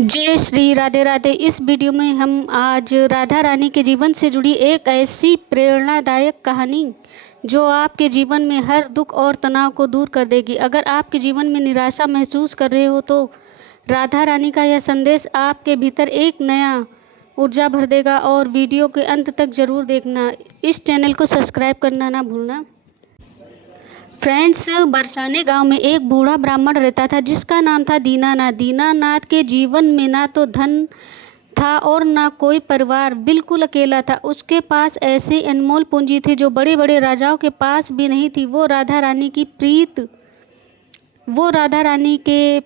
जय श्री राधे राधे। इस वीडियो में हम आज राधा रानी के जीवन से जुड़ी एक ऐसी प्रेरणादायक कहानी जो आपके जीवन में हर दुख और तनाव को दूर कर देगी। अगर आपके जीवन में निराशा महसूस कर रहे हो तो राधा रानी का यह संदेश आपके भीतर एक नया ऊर्जा भर देगा। और वीडियो के अंत तक ज़रूर देखना। इस चैनल को सब्सक्राइब करना ना भूलना। फ्रेंड्स, बरसाने गांव में एक बूढ़ा ब्राह्मण रहता था जिसका नाम था दीनानाथ। दीनानाथ के जीवन में ना तो धन था और ना कोई परिवार, बिल्कुल अकेला था। उसके पास ऐसी अनमोल पूंजी थी जो बड़े बड़े राजाओं के पास भी नहीं थी। वो राधा रानी के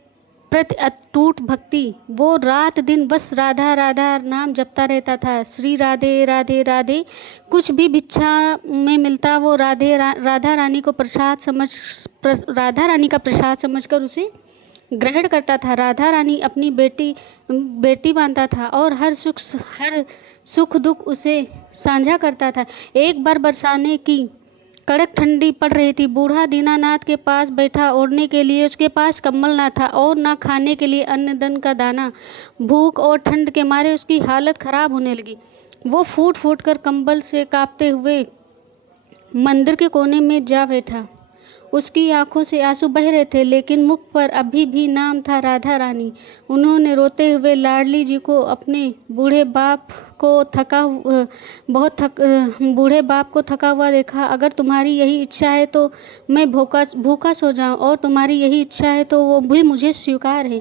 प्रति अटूट भक्ति। वो रात दिन बस राधा राधा नाम जपता रहता था। श्री राधे राधे राधे। कुछ भी भिक्षा में मिलता वो राधा रानी का प्रसाद समझकर उसे ग्रहण करता था। राधा रानी अपनी बेटी मानता था और हर सुख दुख उसे साझा करता था। एक बार बरसाने की कड़क ठंडी पड़ रही थी। बूढ़ा दीनानाथ के पास बैठा। ओढ़ने के लिए उसके पास कंबल ना था और ना खाने के लिए अन्न धन का दाना। भूख और ठंड के मारे उसकी हालत खराब होने लगी। वो फूट फूट कर कंबल से कांपते हुए मंदिर के कोने में जा बैठा। उसकी आंखों से आंसू बह रहे थे, लेकिन मुख पर अभी भी नाम था राधा रानी। उन्होंने रोते हुए लाडली जी को अपने बूढ़े बाप को थका हुआ देखा। अगर तुम्हारी यही इच्छा है तो मैं भूखा सो जाऊं, और तुम्हारी यही इच्छा है तो वो भी मुझे स्वीकार है।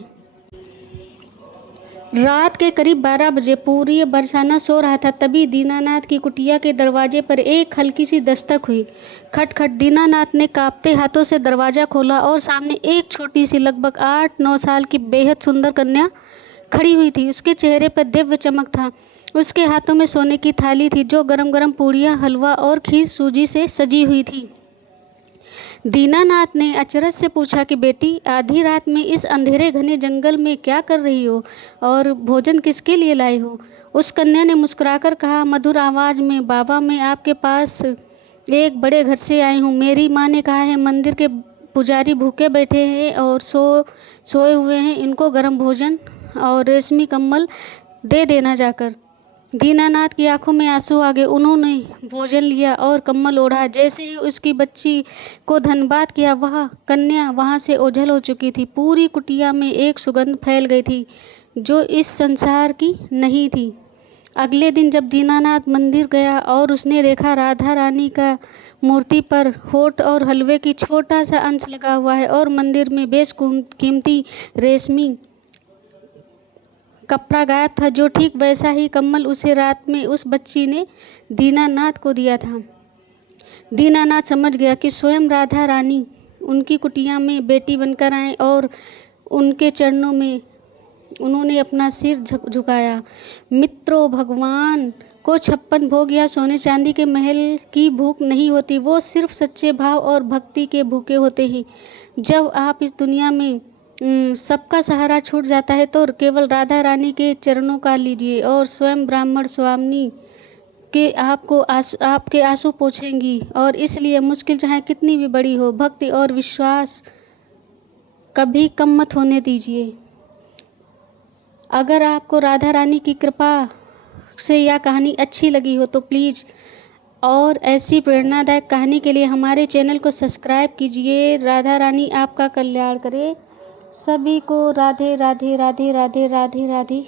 रात के करीब 12 बजे पूरी बरसाना सो रहा था। तभी दीनानाथ की कुटिया के दरवाजे पर एक हल्की सी दस्तक हुई। खटखट। दीनानाथ ने कांपते हाथों से दरवाज़ा खोला और सामने एक छोटी सी लगभग 8-9 साल की बेहद सुंदर कन्या खड़ी हुई थी। उसके चेहरे पर दिव्य चमक था। उसके हाथों में सोने की थाली थी जो गरम गरम पूड़ियाँ, हलवा और खीर सूजी से सजी हुई थी। दीनानाथ ने अचरज से पूछा कि बेटी, आधी रात में इस अंधेरे घने जंगल में क्या कर रही हो और भोजन किसके लिए लाई हो? उस कन्या ने मुस्कुराकर कहा मधुर आवाज़ में, बाबा, मैं आपके पास एक बड़े घर से आई हूँ। मेरी माँ ने कहा है मंदिर के पुजारी भूखे बैठे हैं और सोए हुए हैं। इनको गर्म भोजन और रेशमी कम्बल दे देना जाकर। दीनानाथ की आंखों में आंसू आ गए। उन्होंने भोजन लिया और कम्बल ओढ़ा। जैसे ही उसकी बच्ची को धन्यवाद किया, वह कन्या वहाँ से ओझल हो चुकी थी। पूरी कुटिया में एक सुगंध फैल गई थी जो इस संसार की नहीं थी। अगले दिन जब दीनानाथ मंदिर गया और उसने देखा राधा रानी का मूर्ति पर होठ और हलवे की छोटा सा अंश लगा हुआ है और मंदिर में बेश कीमती रेशमी कपड़ा गायब था, जो ठीक वैसा ही कम्बल उसे रात में उस बच्ची ने दीनानाथ को दिया था। दीनानाथ समझ गया कि स्वयं राधा रानी उनकी कुटिया में बेटी बनकर आए और उनके चरणों में उन्होंने अपना सिर झुकाया। मित्रों, भगवान को 56 भोग या सोने चांदी के महल की भूख नहीं होती। वो सिर्फ सच्चे भाव और भक्ति के भूखे होते हैं। जब आप इस दुनिया में सबका सहारा छूट जाता है तो केवल राधा रानी के चरणों का लीजिए और स्वयं ब्राह्मण स्वामिनी के आपके आंसू पोंछेंगी। और इसलिए मुश्किल चाहे कितनी भी बड़ी हो, भक्ति और विश्वास कभी कम मत होने दीजिए। अगर आपको राधा रानी की कृपा से यह कहानी अच्छी लगी हो तो प्लीज़ और ऐसी प्रेरणादायक कहानी के लिए हमारे चैनल को सब्सक्राइब कीजिए। राधा रानी आपका कल्याण करे। सभी को राधे राधे राधे राधे राधे राधे।